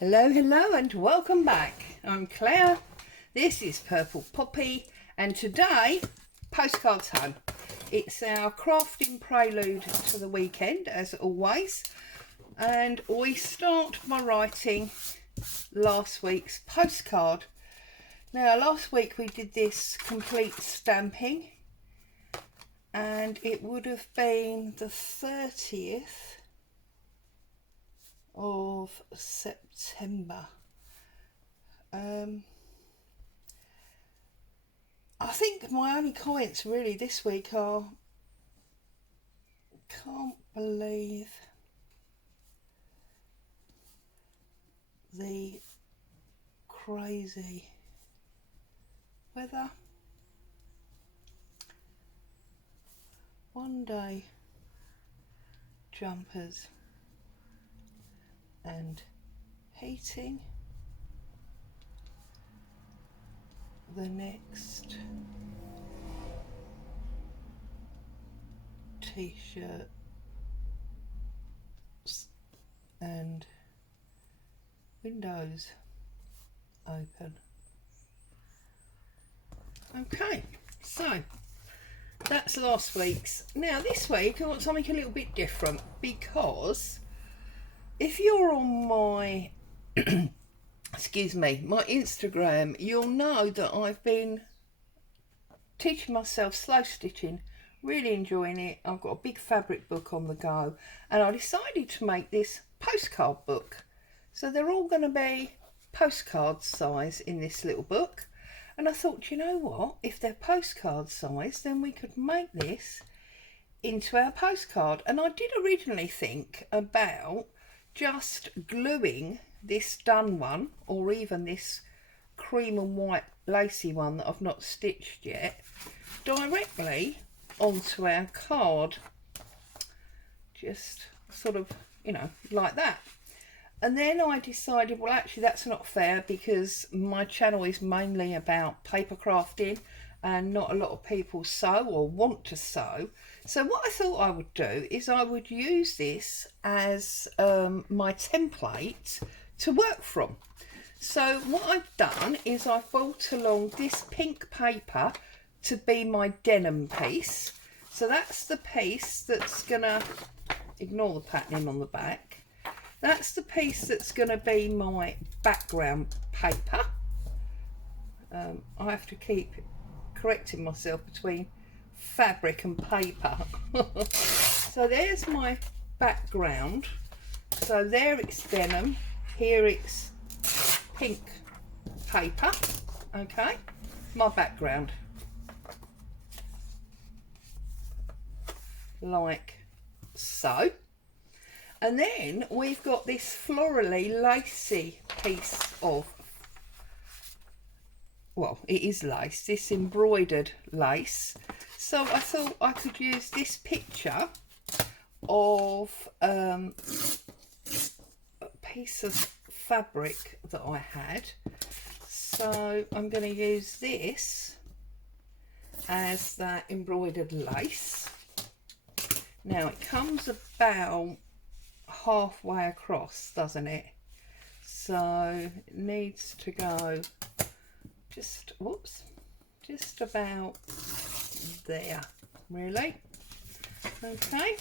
Hello, hello and welcome back. I'm Claire, this is Purple Poppy, and today, postcards home. It's our crafting prelude to the weekend, as always, and we start by writing last week's postcard. Now, last week we did this complete stamping, and it would have been the 30th of September. I think my only comments really this week are, can't believe the crazy weather. One day jumpers and heating, the next t-shirt and windows open. Okay, so that's last week's. Now this week I want something a little bit different, because if you're on my excuse me, my Instagram, you'll know that I've been teaching myself slow stitching, really enjoying it. I've got a big fabric book on the go, and I decided to make this postcard book. So they're all going to be postcard size in this little book. And I thought, you know what, if they're postcard size, then we could make this into our postcard. And I did originally think about just gluing this done one, or even this cream and white lacy one that I've not stitched yet, directly onto our card, just sort of, you know, like that. And then I decided, well, actually that's not fair, because my channel is mainly about paper crafting and not a lot of people sew or want to sew. So what I thought I would do is I would use this as my template to work from. So what I've done is I've brought along this pink paper to be my denim piece. So that's the piece that's gonna, ignore the patterning on the back, that's the piece that's gonna be my background paper. I have to keep correcting myself between fabric and paper. So there's my background. So there it's denim, here it's pink paper. Okay, my background, like so. And then we've got this florally lacy piece of, well, it is lace, this embroidered lace. So I thought I could use this picture of a piece of fabric that I had. So I'm going to use this as that embroidered lace. Now it comes about halfway across, doesn't it? So it needs to go just, whoops, just about there, really. Okay,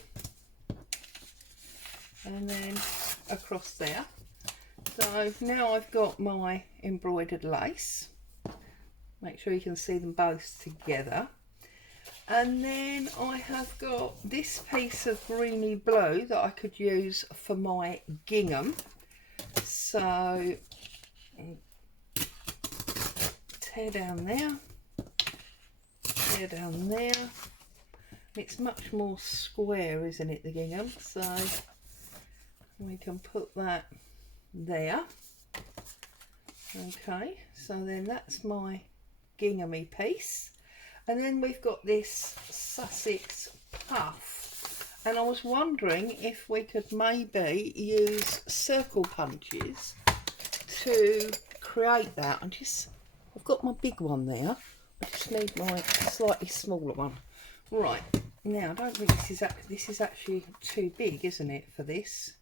and then across there. So now I've got my embroidered lace. Make sure you can see them both together. And then I have got this piece of greeny blue that I could use for my gingham. So tear down there, tear down there. It's much more square, isn't it, the gingham? So we can put that there. Okay, so then that's my ginghamy piece. And then we've got this Sussex puff, and I was wondering if we could maybe use circle punches to create that. I've got my big one there, I just need my slightly smaller one. Right, now I don't think this is actually too big, isn't it, for this?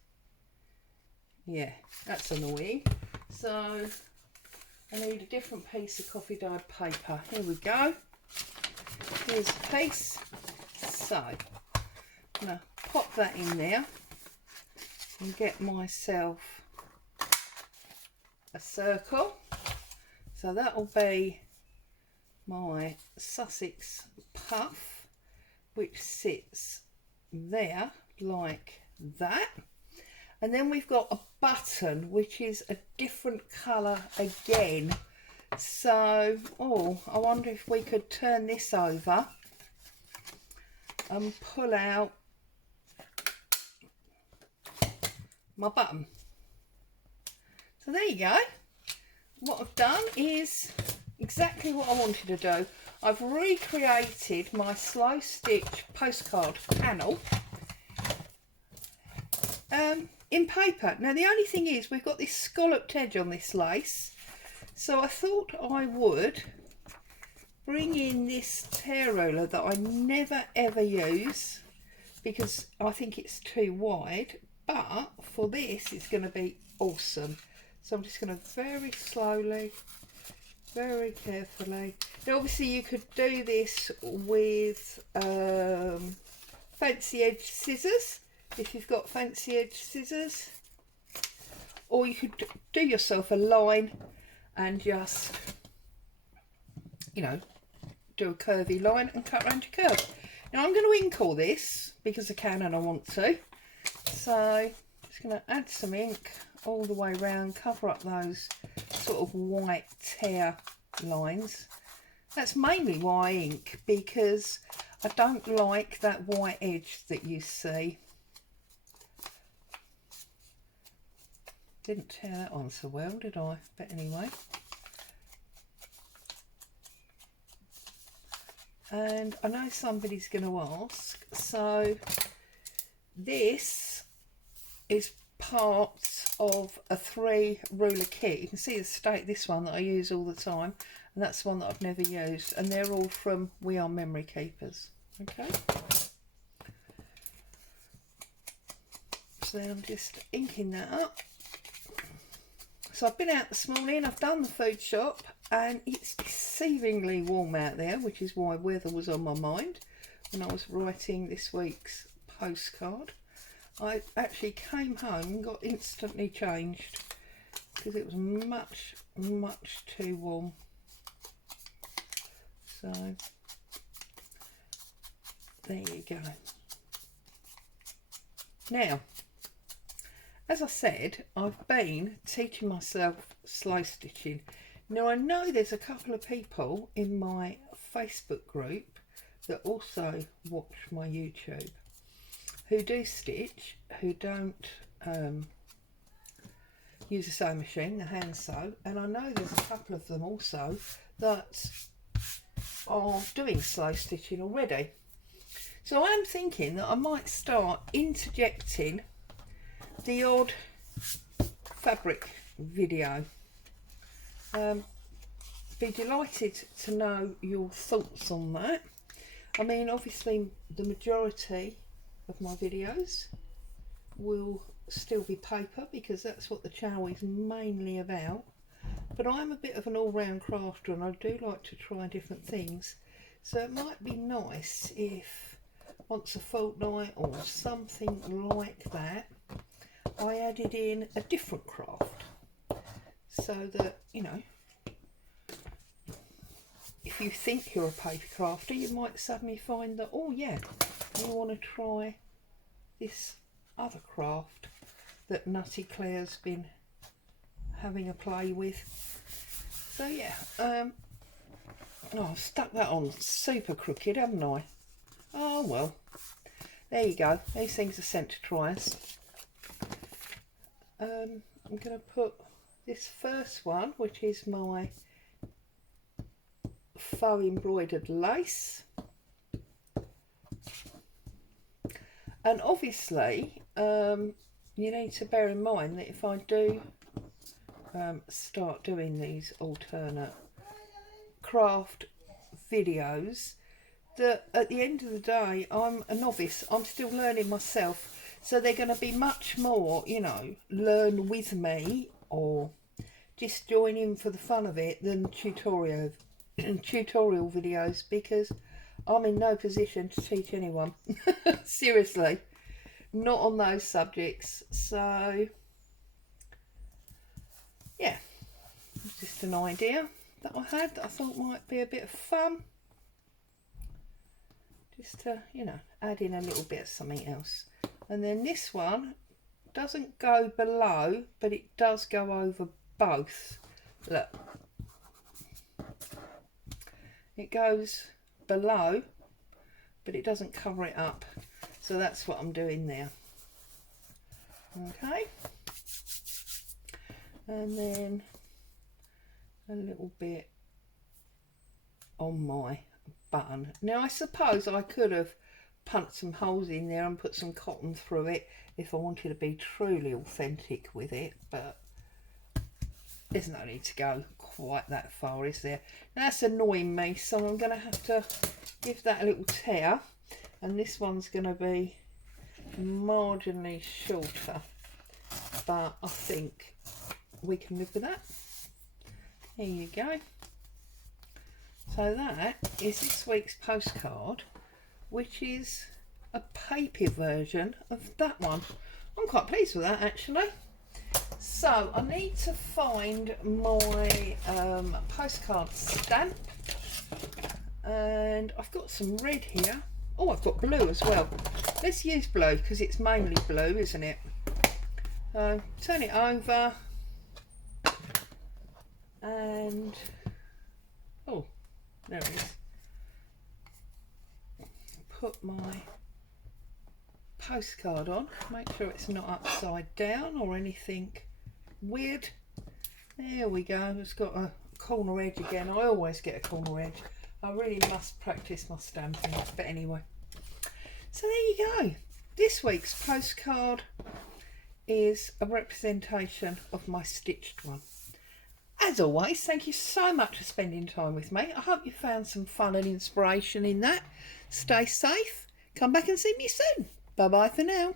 Yeah, that's annoying. So I need a different piece of coffee dyed paper. Here we go. Here's a piece. So I'm going to pop that in there and get myself a circle. So that will be my Sussex puff, which sits there like that. And then we've got a button which is a different colour again. So, oh, I wonder if we could turn this over and pull out my button. So there you go. What I've done is exactly what I wanted to do. I've recreated my slow stitch postcard panel in paper. Now the only thing is we've got this scalloped edge on this lace, so I thought I would bring in this tear ruler that I never ever use because I think it's too wide, but for this it's going to be awesome. So I'm just going to very slowly, very carefully. Now obviously you could do this with fancy edge scissors, if you've got fancy edge scissors, or you could do yourself a line and just, you know, do a curvy line and cut around your curve. Now I'm going to ink all this because I can and I want to. So just going to add some ink all the way around, cover up those sort of white tear lines. That's mainly why I ink, because I don't like that white edge that you see. Didn't tear that on so well, did I? But anyway. And I know somebody's going to ask, so this is part of a 3 ruler kit. You can see the state, this one that I use all the time, and that's the one that I've never used, and they're all from We Are Memory Keepers. Okay, so then I'm just inking that up. So I've been out this morning, I've done the food shop, and it's deceivingly warm out there, which is why weather was on my mind when I was writing this week's postcard. I actually came home and got instantly changed because it was much too warm. So there you go. Now, as I said, I've been teaching myself slow stitching. Now I know there's a couple of people in my Facebook group that also watch my YouTube who do stitch, who don't use a sewing machine, the hand sew, and I know there's a couple of them also that are doing slow stitching already. So I'm thinking that I might start interjecting the odd fabric video. Be delighted to know your thoughts on that. I mean, obviously the majority of my videos will still be paper because that's what the channel is mainly about, but I'm a bit of an all-round crafter and I do like to try different things, so it might be nice if once a fortnight or something like that I added in a different craft, so that, you know, if you think you're a paper crafter, you might suddenly find that, oh yeah, you want to try this other craft that Nutty Claire's been having a play with. So yeah, oh, I've stuck that on super crooked, haven't I? Oh well, there you go. These things are sent to try us. I'm going to put this first one, which is my faux embroidered lace, and obviously you need to bear in mind that if I do start doing these alternate craft videos, that at the end of the day I'm a novice, I'm still learning myself, So they're going to be much more, you know, learn with me or just join in for the fun of it than tutorial videos, because I'm in no position to teach anyone. Seriously, not on those subjects. So yeah, it's just an idea that I had that I thought might be a bit of fun, just to, you know, add in a little bit of something else. And then this one doesn't go below, but it does go over both. Look, it goes below, but it doesn't cover it up. So that's what I'm doing there. Okay, and then a little bit on my button. Now I suppose I could have punched some holes in there and put some cotton through it if I wanted to be truly authentic with it, but there's no need to go quite that far, is there? Now that's annoying me, so I'm going to have to give that a little tear, and this one's going to be marginally shorter, but I think we can live with that. There you go. So that is this week's postcard, which is a paper version of that one. I'm quite pleased with that, actually. So I need to find my postcard stamp, and I've got some red here. Oh, I've got blue as well. Let's use blue because it's mainly blue, isn't it? So turn it over, and oh, there it is. Put my postcard on, make sure it's not upside down or anything weird. There we go. It's got a corner edge again. I always get a corner edge. I really must practice my stamping, but anyway. So there you go. This week's postcard is a representation of my stitched one. As always, thank you so much for spending time with me. I hope you found some fun and inspiration in that. Stay safe. Come back and see me soon. Bye bye for now.